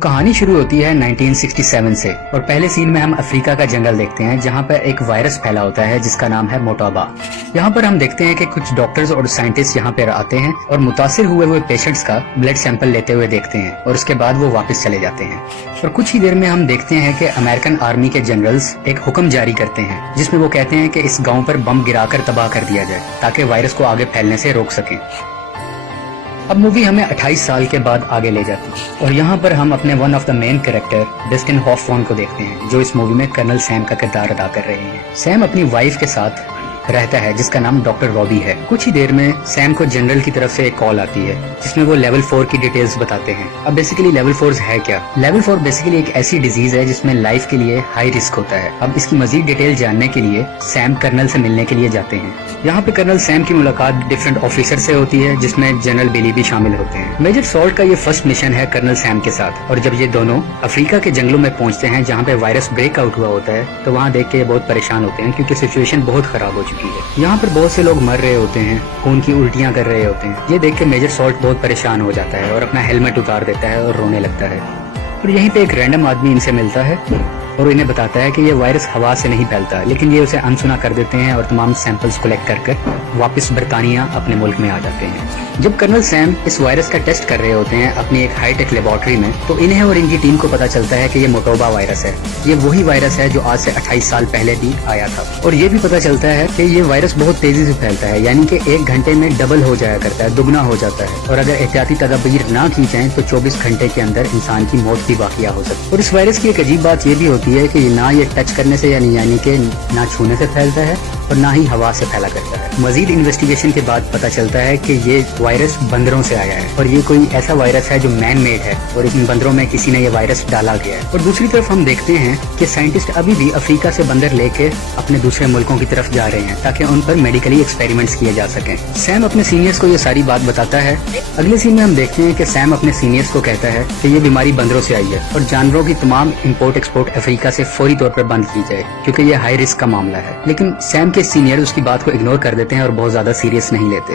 तो कहानी शुरू होती है 1967 से और पहले सीन में हम अफ्रीका का जंगल देखते हैं जहाँ पर एक वायरस फैला होता है जिसका नाम है मोटोबा। यहाँ पर हम देखते हैं कि कुछ डॉक्टर्स और साइंटिस्ट यहाँ पर आते हैं और मुतासिर हुए पेशेंट्स का ब्लड सैंपल लेते हुए देखते हैं और उसके बाद वो वापस चले जाते हैं। और कुछ ही देर में हम देखते हैं कि अमेरिकन आर्मी के जनरल्स एक हुक्म जारी करते हैं जिसमें वो कहते हैं कि इस गाँव पर बम गिराकर तबाह कर दिया जाए ताकि वायरस को आगे फैलने से रोक सकें। अब मूवी हमें 28 साल के बाद आगे ले जाती है और यहाँ पर हम अपने one of the main character Dustin Hoffman को देखते हैं जो इस मूवी में कर्नल सैम का किरदार अदा कर रहे हैं। सैम अपनी वाइफ के साथ रहता है जिसका नाम डॉक्टर रॉबी है। कुछ ही देर में सैम को जनरल की तरफ से एक कॉल आती है जिसमें वो लेवल 4 की डिटेल्स बताते हैं। अब बेसिकली लेवल 4 है क्या? लेवल 4 बेसिकली एक ऐसी डिजीज है जिसमें लाइफ के लिए हाई रिस्क होता है। अब इसकी मजीद डिटेल जानने के लिए सैम कर्नल से मिलने के लिए जाते हैं। यहाँ पे कर्नल सैम की मुलाकात डिफरेंट ऑफिसर से होती है जिसमें जनरल बिली भी शामिल होते हैं। मेजर सॉल्ट का ये फर्स्ट मिशन है कर्नल सैम के साथ और जब ये दोनों अफ्रीका के जंगलों में पहुंचते हैं जहाँ पे वायरस ब्रेकआउट हुआ होता है तो वहाँ देख के ये बहुत परेशान होते हैं क्योंकि सिचुएशन बहुत खराब हो चुकी है। यहाँ पर बहुत से लोग मर रहे होते हैं, खून की उल्टियाँ कर रहे होते हैं। ये देख के मेजर सॉल्ट बहुत परेशान हो जाता है और अपना हेलमेट उतार देता है और रोने लगता है। और यहीं पे एक रैंडम आदमी इनसे मिलता है और इन्हें बताता है कि ये वायरस हवा से नहीं फैलता, लेकिन ये उसे अनसुना कर देते हैं और तमाम सैंपल्स कलेक्ट कर वापस बरतानिया अपने मुल्क में आ जाते हैं। जब कर्नल सैम इस वायरस का टेस्ट कर रहे होते हैं अपनी एक हाईटेक लेबोरेटरी में तो इन्हें और इनकी टीम को पता चलता है कि ये मोटोबा वायरस है। ये वही वायरस है जो आज से 28 साल पहले भी आया था और ये भी पता चलता है कि ये वायरस बहुत तेजी से फैलता है, यानी कि 1 घंटे में डबल हो जाया करता है, दुगना हो जाता है और अगर एहतियाती तदबीर ना की जाए तो 24 घंटे के अंदर इंसान की मौत भी वाक़िया हो सकती है। और इस वायरस की एक अजीब बात ये भी होती है कि ना ये टच करने से यानी कि ना छूने से फैलता है और ना ही हवा से फैला करता है। मजीद इन्वेस्टिगेशन के बाद पता चलता है कि ये वायरस बंदरों से आया है और ये कोई ऐसा वायरस है जो मैन मेड है और इन बंदरों में किसी ने ये वायरस डाला गया है। और दूसरी तरफ हम देखते हैं कि साइंटिस्ट अभी भी अफ्रीका से बंदर लेके अपने दूसरे मुल्कों की तरफ जा रहे हैं ताकि उन पर मेडिकली एक्सपेरिमेंट्स किए जा सकें। सैम अपने सीनियर्स को ये सारी बात बताता है। अगले सीन में हम देखते हैं कि सैम अपने सीनियर्स को कहता है कि ये बीमारी बंदरों से आई है और जानवरों की तमाम इम्पोर्ट एक्सपोर्ट अफ्रीका से फौरी तौर पर बंद की जाए क्योंकि ये हाई रिस्क का मामला है। लेकिन सैम के सीनियर उसकी बात को इग्नोर कर देते हैं और बहुत ज्यादा सीरियस नहीं लेते।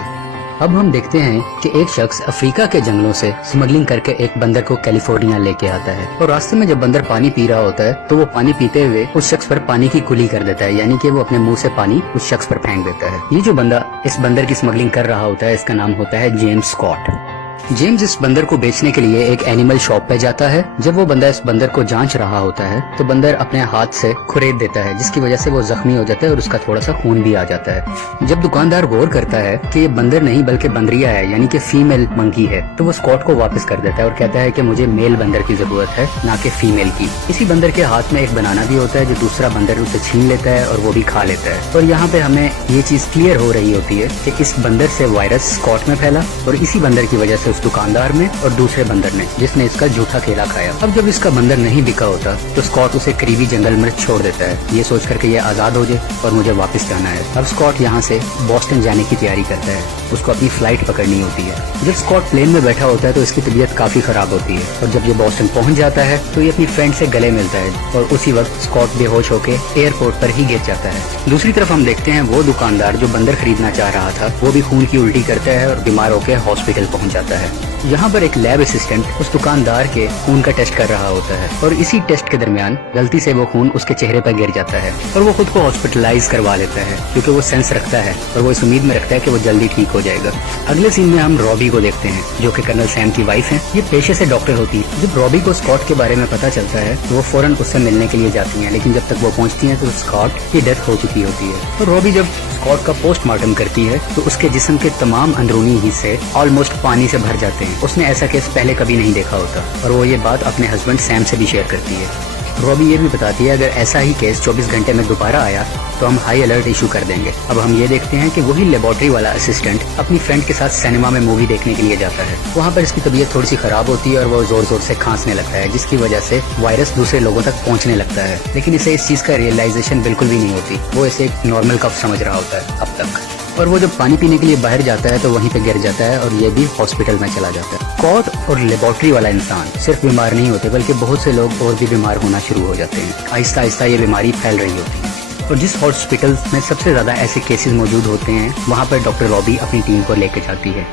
अब हम देखते हैं कि एक शख्स अफ्रीका के जंगलों से स्मगलिंग करके एक बंदर को कैलिफोर्निया लेके आता है और रास्ते में जब बंदर पानी पी रहा होता है तो वो पानी पीते हुए उस शख्स पर पानी की कुली कर देता है, यानी कि वो अपने मुंह से पानी उस शख्स पर फेंक देता है। ये जो बंदा इस बंदर की स्मगलिंग कर रहा होता है इसका नाम होता है जेम्स स्कॉट। जेम्स इस बंदर को बेचने के लिए एक एनिमल शॉप पे जाता है। जब वो बंदा इस बंदर को जांच रहा होता है तो बंदर अपने हाथ से खुरेद देता है जिसकी वजह से वो जख्मी हो जाता है और उसका थोड़ा सा खून भी आ जाता है। जब दुकानदार गौर करता है कि ये बंदर नहीं बल्कि बंदरिया है, यानी कि फीमेल मंकी है, तो वो स्कॉट को वापस कर देता है और कहता है कि मुझे मेल बंदर की जरूरत है ना कि फीमेल की। इसी बंदर के हाथ में एक बनाना भी होता है जो दूसरा बंदर उसे छीन लेता है और वो भी खा लेता है। और यहाँ पे हमें ये चीज क्लियर हो रही होती है कि इस बंदर से वायरस स्कॉट में फैला और इसी बंदर की वजह से उस दुकानदार में और दूसरे बंदर ने जिसने इसका झूठा खेला खाया। अब जब इसका बंदर नहीं बिका होता तो स्कॉट उसे करीबी जंगल में छोड़ देता है ये सोच कर के ये आजाद हो जाए और मुझे वापस जाना है। अब स्कॉट यहाँ से बॉस्टन जाने की तैयारी करता है, उसको अपनी फ्लाइट पकड़नी होती है। जब स्कॉट प्लेन में बैठा होता है तो इसकी तबीयत काफी खराब होती है और जब ये बॉस्टन पहुंच जाता है तो ये अपनी फ्रेंड से गले मिलता है और उसी वक्त स्कॉट बेहोश होकर एयरपोर्ट पर ही गिर जाता है। दूसरी तरफ हम देखते हैं वो दुकानदार जो बंदर खरीदना चाह रहा था वो भी खून की उल्टी करता है और बीमार होकर हॉस्पिटल पहुंच जाता है। यहाँ पर एक लैब असिस्टेंट उस दुकानदार के खून का टेस्ट कर रहा होता है और इसी टेस्ट के दरमियान गलती से वो खून उसके चेहरे पर गिर जाता है और वो खुद को हॉस्पिटलाइज करवा लेता है क्योंकि वो सेंस रखता है और वो इस उम्मीद में रखता है कि वो जल्दी ठीक हो जाएगा। अगले सीन में हम रॉबी को देखते हैं जो कि कर्नल सैम की वाइफ है। ये पेशे से डॉक्टर होती है। जब रॉबी को स्कॉट के बारे में पता चलता है तो वो फौरन उससे मिलने के लिए जाती है, लेकिन जब तक वो पहुंचती है तो स्कॉट की डेथ हो चुकी होती है। तो रॉबी जब स्कॉट का पोस्टमार्टम करती है तो उसके जिस्म के तमाम अंदरूनी हिस्से ऑलमोस्ट पानी से भर जाते हैं। उसने ऐसा केस पहले कभी नहीं देखा होता और वो ये बात अपने हस्बैंड सैम से भी शेयर करती है। रॉबी ये भी बताती है अगर ऐसा ही केस 24 घंटे में दोबारा आया तो हम हाई अलर्ट इशू कर देंगे। अब हम ये देखते हैं कि वही लेबोरेटरी वाला असिस्टेंट अपनी फ्रेंड के साथ सिनेमा में मूवी देखने के लिए जाता है। वहाँ पर इसकी तबीयत थोड़ी सी खराब होती है और वो जोर जोर से खांसने लगता है जिसकी वजह से वायरस दूसरे लोगों तक पहुँचने लगता है, लेकिन इसे इस चीज का रियलाइजेशन बिल्कुल भी नहीं होती। वो इसे एक नॉर्मल कफ समझ रहा होता है अब तक। और वो जब पानी पीने के लिए बाहर जाता है तो वहीं पे गिर जाता है और ये भी हॉस्पिटल में चला जाता है। स्कॉट और लेबोरेटरी वाला इंसान सिर्फ बीमार नहीं होते बल्कि बहुत से लोग और भी बीमार होना शुरू हो जाते हैं। आहिस्ता आहिस्ता ये बीमारी फैल रही होती है और जिस हॉस्पिटल में सबसे ज्यादा ऐसे केसेस मौजूद होते हैं वहाँ पर डॉक्टर रॉबी अपनी टीम को लेकर जाती है।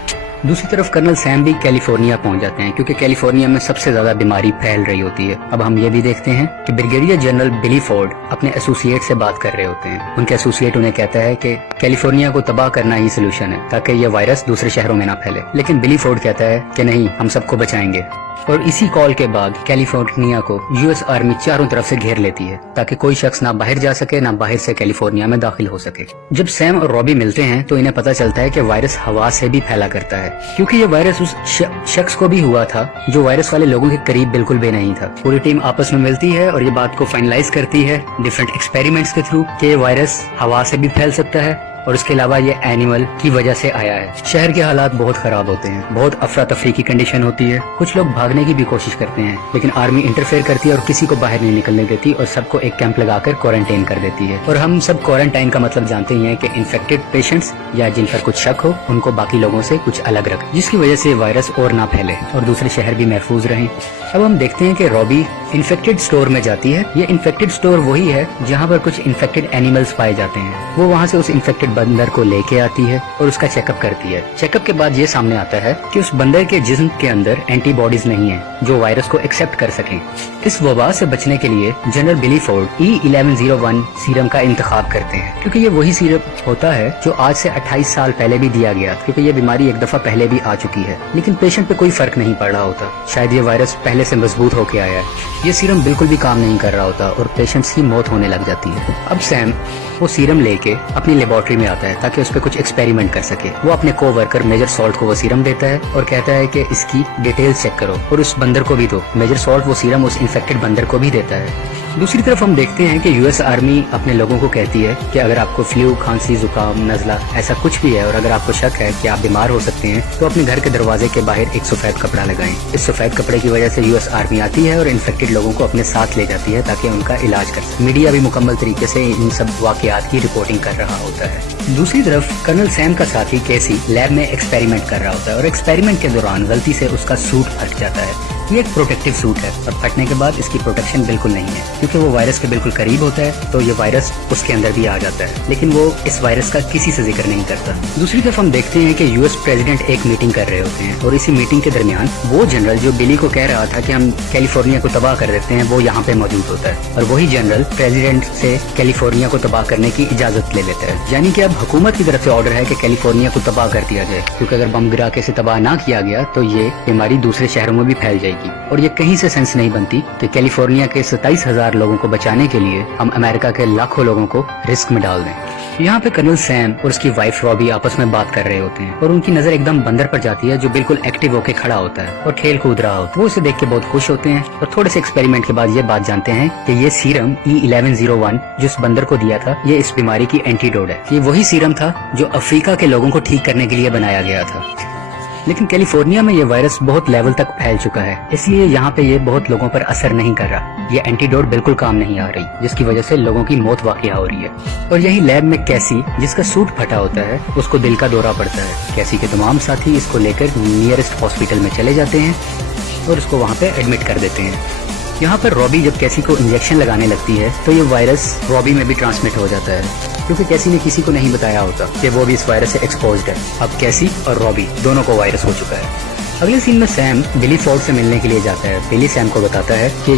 दूसरी तरफ कर्नल सैम भी कैलिफोर्निया पहुंच जाते हैं क्योंकि कैलिफोर्निया में सबसे ज्यादा बीमारी फैल रही होती है। अब हम ये भी देखते हैं कि ब्रिगेडियर जनरल बिली फोर्ड अपने एसोसिएट से बात कर रहे होते हैं। उनके एसोसिएट उन्हें कहता है कि कैलिफोर्निया को तबाह करना ही सोल्यूशन है ताकि ये वायरस दूसरे शहरों में ना फैले, लेकिन बिली फोर्ड कहता है कि नहीं, हम सबको बचाएंगे। और इसी कॉल के बाद कैलिफोर्निया को यूएस आर्मी चारों तरफ से घेर लेती है ताकि कोई शख्स ना बाहर जा सके, ना बाहर से कैलिफोर्निया में दाखिल हो सके। जब सैम और रॉबी मिलते हैं तो इन्हें पता चलता है कि वायरस हवा से भी फैला करता है, क्योंकि ये वायरस उस शख्स को भी हुआ था जो वायरस वाले लोगों के करीब बिल्कुल भी नहीं था। पूरी टीम आपस में मिलती है और ये बात को फाइनलाइज करती है डिफरेंट एक्सपेरिमेंट्स के थ्रू कि ये वायरस हवा से भी फैल सकता है और इसके अलावा ये एनिमल की वजह से आया है। शहर के हालात बहुत खराब होते हैं, बहुत अफरा तफरी की कंडीशन होती है। कुछ लोग भागने की भी कोशिश करते हैं लेकिन आर्मी इंटरफेयर करती है और किसी को बाहर नहीं निकलने देती और सबको एक कैंप लगाकर क्वारंटाइन कर देती है। और हम सब क्वारंटाइन का मतलब जानते ही हैं कि इन्फेक्टेड पेशेंट्स या जिन पर कुछ शक हो उनको बाकी लोगों से कुछ अलग रख, जिसकी वजह से वायरस और ना फैले और दूसरे शहर भी महफूज रहें। अब हम देखते हैं कि रॉबी इन्फेक्टेड स्टोर में जाती है। ये इन्फेक्टेड स्टोर वही है जहाँ पर कुछ इन्फेक्टेड एनिमल्स पाए जाते हैं। वो वहाँ से उस इन्फेक्टेड बंदर को लेके आती है और उसका चेकअप करती है। चेकअप के बाद ये सामने आता है कि उस बंदर के जिस्म के अंदर एंटीबॉडीज नहीं है जो वायरस को एक्सेप्ट कर सकें। इस वबा से बचने के लिए जनरल बिली फोर्ड E1101 सीरम का इंतखाब करते हैं, क्योंकि ये वही सीरम होता है जो आज से 28 साल पहले भी दिया गया, क्योंकि ये बीमारी एक दफा पहले भी आ चुकी है, लेकिन पेशेंट पे कोई फर्क नहीं पड़ रहा होता। शायद ये वायरस पहले से मजबूत होके आया है। ये सीरम बिल्कुल भी काम नहीं कर रहा होता और पेशेंट्स की मौत होने लग जाती है। अब सैम वो सीरम लेके अपनी लेबोरेटरी में आता है ताकि उस पर कुछ एक्सपेरिमेंट कर सके। वो अपने कोवर्कर मेजर सॉल्ट को वो सीरम देता है और कहता है कि इसकी डिटेल्स चेक करो और उस बंदर को भी दो। मेजर सॉल्ट वो सीरम उस इन्फेक्टेड बंदर को भी देता है। दूसरी तरफ हम देखते हैं कि यूएस आर्मी अपने लोगों को कहती है कि अगर आपको फ्लू, खांसी, जुकाम, नजला ऐसा कुछ भी है और अगर आपको शक है कि आप बीमार हो सकते हैं तो अपने घर के दरवाजे के बाहर एक सफेद कपड़ा लगाएं। इस सफेद कपड़े की वजह से यूएस आर्मी आती है और इन्फेक्टेड लोगों को अपने साथ ले जाती है ताकि उनका इलाज कर सके। मीडिया भी मुकम्मल तरीके से इन सब वाकयात की रिपोर्टिंग कर रहा होता है। दूसरी तरफ कर्नल सैम का साथी केसी लैब में एक्सपेरिमेंट कर रहा होता है और एक्सपेरिमेंट के दौरान गलती से उसका सूट फट जाता है। ये एक प्रोटेक्टिव सूट है और फटने के बाद इसकी प्रोटेक्शन बिल्कुल नहीं है, क्योंकि वो वायरस के बिल्कुल करीब होता है तो ये वायरस उसके अंदर भी आ जाता है, लेकिन वो इस वायरस का किसी से जिक्र नहीं करता। दूसरी तरफ हम देखते हैं कि यूएस प्रेसिडेंट एक मीटिंग कर रहे होते हैं और इसी मीटिंग के दरमियान वो जनरल जो बिली को कह रहा था कि हम कैलिफोर्निया को तबाह कर देते हैं वो यहाँ पे मौजूद होता है और वही जनरल प्रेसिडेंट से कैलिफोर्निया को तबाह करने की इजाजत ले लेता है। यानी कि अब हुकूमत की तरफ से ऑर्डर है कि कैलिफोर्निया को तबाह कर दिया जाए, क्योंकि अगर बम गिरा के इसे तबाह ना किया गया तो ये बीमारी दूसरे शहरों में भी फैल जाएगी। और ये कहीं से सेंस नहीं बनती कि कैलिफोर्निया के 27,000 लोगों को बचाने के लिए हम अमेरिका के लाखों लोगों को रिस्क में डाल दें। यहाँ पे कर्नल सैम और उसकी वाइफ रॉबी आपस में बात कर रहे होते हैं और उनकी नजर एकदम बंदर पर जाती है जो बिल्कुल एक्टिव होके खड़ा होता है और खेल कूद रहा होता है। वो उसे देख के बहुत खुश होते हैं और थोड़े से एक्सपेरिमेंट के बाद ये बात जानते हैं कि ये सीरम E1101 जो इस बंदर को दिया था ये इस बीमारी की एंटीडोट है। ये वही सीरम था जो अफ्रीका के लोगों को ठीक करने के लिए बनाया गया था, लेकिन कैलिफोर्निया में ये वायरस बहुत लेवल तक फैल चुका है, इसलिए यहाँ पे ये बहुत लोगों पर असर नहीं कर रहा। ये एंटीडोट बिल्कुल काम नहीं आ रही, जिसकी वजह से लोगों की मौत वाक़या हो रही है। और यही लैब में कैसी, जिसका सूट फटा होता है, उसको दिल का दौरा पड़ता है। कैसी के तमाम साथी इसको लेकर नियरेस्ट हॉस्पिटल में चले जाते हैं और उसको वहाँ पे एडमिट कर देते हैं। यहाँ पर रॉबी जब कैसी को इंजेक्शन लगाने लगती है तो ये वायरस रॉबी में भी ट्रांसमिट हो जाता है, क्योंकि कैसी ने किसी को नहीं बताया होता कि वो भी इस वायरस से एक्सपोज्ड है। अब कैसी और रॉबी दोनों को वायरस हो चुका है। अगले सीन में सैम बिली फोर्ड से मिलने के लिए जाता है। बिली सैम को बताता है कि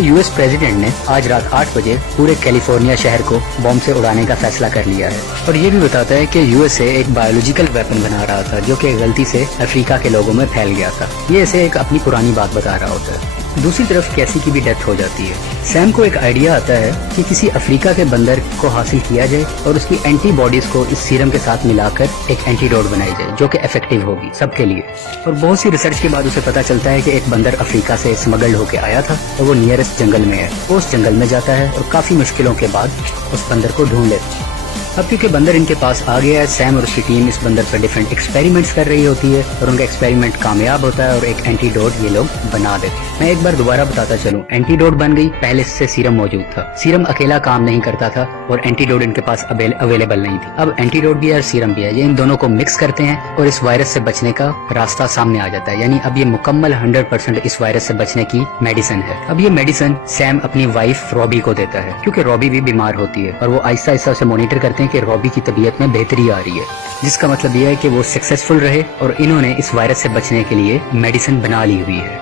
यूएस प्रेसिडेंट ने आज रात 8 बजे पूरे कैलिफोर्निया शहर को बॉम्ब से उड़ाने का फैसला कर लिया है, और ये भी बताता है कि यूएसए एक बायोलॉजिकल वेपन बना रहा था जो कि गलती से अफ्रीका के लोगों में फैल गया था। ये इसे एक अपनी पुरानी बात बता रहा होता है। दूसरी तरफ कैसी की भी डेथ हो जाती है। सैम को एक आइडिया आता है कि किसी अफ्रीका के बंदर को हासिल किया जाए और उसकी एंटीबॉडीज को इस सीरम के साथ मिलाकर एक एंटीडोट बनाई जाए जो कि इफेक्टिव होगी सबके लिए। और बहुत सी रिसर्च के बाद उसे पता चलता है कि एक बंदर अफ्रीका से स्मगल्ड होकर आया था और वो नियरेस्ट जंगल में है। वो उस जंगल में जाता है और काफी मुश्किलों के बाद उस बंदर को ढूंढ लेता है। अब क्योंकि बंदर इनके पास आ गया है, सैम और उसकी टीम इस बंदर पर डिफरेंट एक्सपेरिमेंट्स कर रही होती है और उनका एक्सपेरिमेंट कामयाब होता है और एक एंटीडोट ये लोग बना देते हैं। मैं एक बार दोबारा बताता चलूं, एंटीडोट बन गई, पहले से सीरम मौजूद था। सीरम अकेला काम नहीं करता था और एंटीडोट इनके पास अवेलेबल नहीं थी। अब एंटीडोट भी है और सीरम भी है, ये इन दोनों को मिक्स करते हैं और इस वायरस से बचने का रास्ता सामने आ जाता है। यानी अब ये मुकम्मल 100% इस वायरस से बचने की मेडिसिन है। अब ये मेडिसिन सैम अपनी वाइफ रॉबी को देता है, क्योंकि रॉबी भी बीमार होती है और वो आहिस्ता आहिस्ता उसे मॉनिटर करते हैं ہیں کہ رابی کی طبیعت میں بہتری آ رہی ہے، جس کا مطلب یہ ہے کہ وہ سکسیسفل رہے اور انہوں نے اس وائرس سے بچنے کے لیے میڈیسن بنا لی ہوئی ہے۔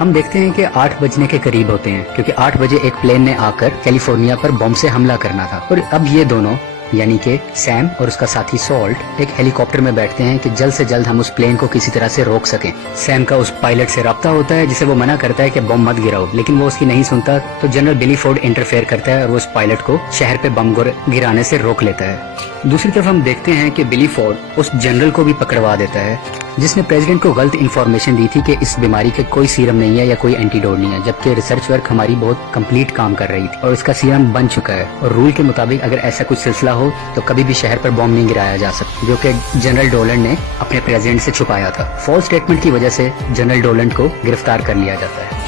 ہم دیکھتے ہیں کہ 8 بجنے کے قریب ہوتے ہیں، کیونکہ 8 بجے ایک پلین نے آ کر کیلیفورنیا پر بم سے حملہ کرنا تھا، اور اب یہ دونوں یعنی کہ سیم اور اس کا ساتھی سالٹ ایک ہیلی کاپٹر میں بیٹھتے ہیں کہ جلد سے جلد ہم اس پلین کو کسی طرح سے روک سکیں۔ سیم کا اس پائلٹ سے رابطہ ہوتا ہے جسے وہ منع کرتا ہے کہ بم مت گراؤ، لیکن وہ اس کی نہیں سنتا، تو جنرل بلی فورڈ انٹرفیئر کرتا ہے اور وہ اس پائلٹ کو شہر پہ بم گرانے سے روک لیتا ہے۔ دوسری طرف ہم دیکھتے ہیں کہ بلی فورڈ اس جنرل کو بھی پکڑوا دیتا ہے جس نے پریزیڈنٹ کو غلط انفارمیشن دی تھی کہ اس بیماری کے کوئی سیرم نہیں ہے یا کوئی اینٹی ڈوٹ نہیں ہے، جبکہ ریسرچ ورک ہماری بہت کمپلیٹ کام کر رہی تھی اور اس کا سیرم بن چکا ہے، اور رول کے مطابق اگر ایسا کچھ سلسلہ ہو تو کبھی بھی شہر پر بم نہیں گرایا جا سکتا، جو کہ جنرل ڈولنڈ نے اپنے پریزیڈنٹ سے چھپایا تھا۔ فالس اسٹیٹمنٹ کی وجہ سے جنرل ڈولنڈ کو گرفتار کر لیا جاتا ہے۔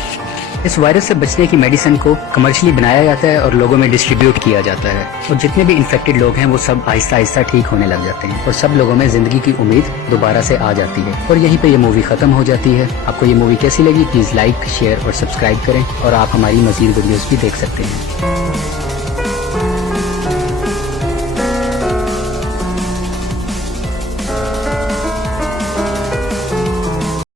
اس وائرس سے بچنے کی میڈیسن کو کمرشلی بنایا جاتا ہے اور لوگوں میں ڈسٹریبیوٹ کیا جاتا ہے، اور جتنے بھی انفیکٹڈ لوگ ہیں وہ سب آہستہ آہستہ ٹھیک ہونے لگ جاتے ہیں اور سب لوگوں میں زندگی کی امید دوبارہ سے آ جاتی ہے، اور یہیں پہ یہ مووی ختم ہو جاتی ہے۔ آپ کو یہ مووی کیسی لگی؟ پلیز لائک، شیئر اور سبسکرائب کریں، اور آپ ہماری مزید ویڈیوز بھی دیکھ سکتے ہیں۔